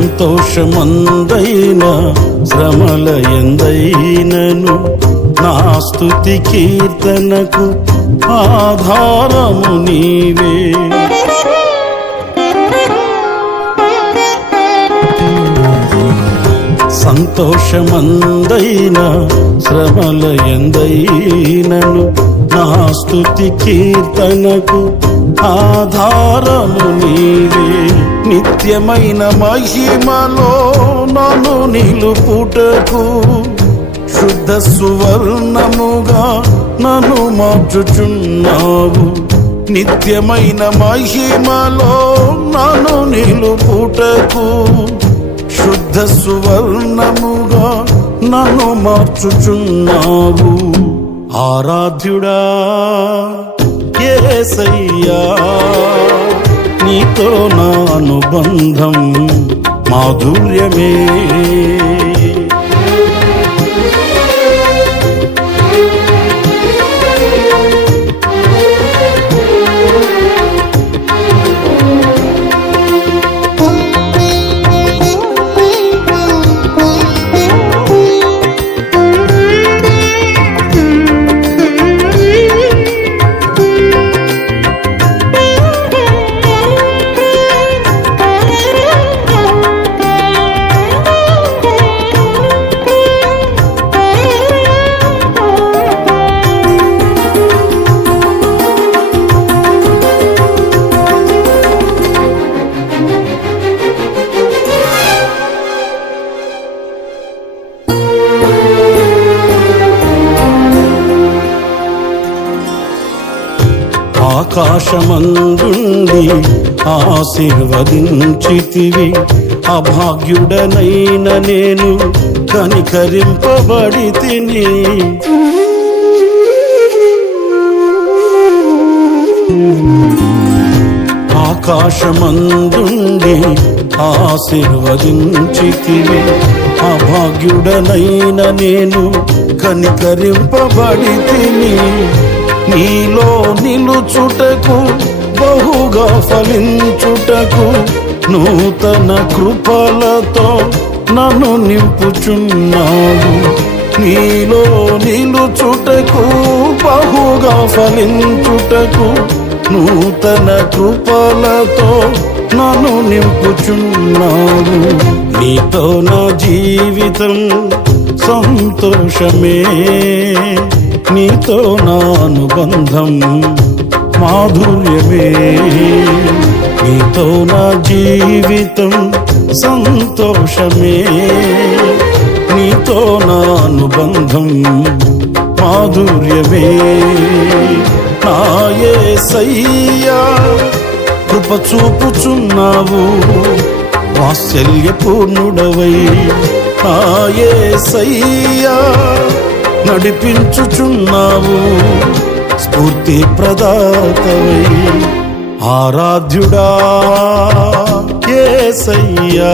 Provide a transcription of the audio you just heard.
సంతోషమందైన శ్రమల ఎందైనను నా స్తుతి కీర్తనకు ఆధారము నీవే. సంతోషమందైన శ్రమల ఎందైనను నా స్తుతి కీర్తనకు ఆధారము నీవే. నిత్యమైన మహిమలో నన్ను నిలుపుటకు శుద్ధ సువర్ణముగా నన్ను మార్చుచున్నావు. నిత్యమైన మహిమలో నన్ను నిలుపుటకు శుద్ధ సువర్ణముగా నన్ను మార్చుచున్నావు. ఆరాధ్యుడా యేసయ్యా, నీతో నా అనుబంధం మాధుర్యమే. ఆకాశమందుండి ఆశీర్వదించితివి, అభాగ్యుడనైన నేను కనికరింపబడితిని. ఆకాశమందుండి ఆశీర్వదించితివి, అభాగ్యుడనైన నేను కనికరింపబడితిని. నీలో నిలుచుటకు బహుగా ఫలించుటకు నూతన కృపలతో నన్ను నింపుచున్నావు. నీలో నిలుచుటకు బహుగా ఫలించుటకు నూతన కృపలతో నన్ను నింపుచున్నావు. నీతో నా జీవితం సంతోషమే, నీతో నా అనుబంధం మాధుర్యమే. నీతో నా జీవితం సంతోషమే, నీతో నా అనుబంధం మాధుర్యమే. నా యేసయ్యా కృప చూపుచున్నావు, వాత్సల్యపూర్ణుడవై. నా యేసయ్యా నడిపించుచున్నావు, స్ఫూర్తి ప్రదాతవై. ఆరాధ్యుడా యేసయ్యా,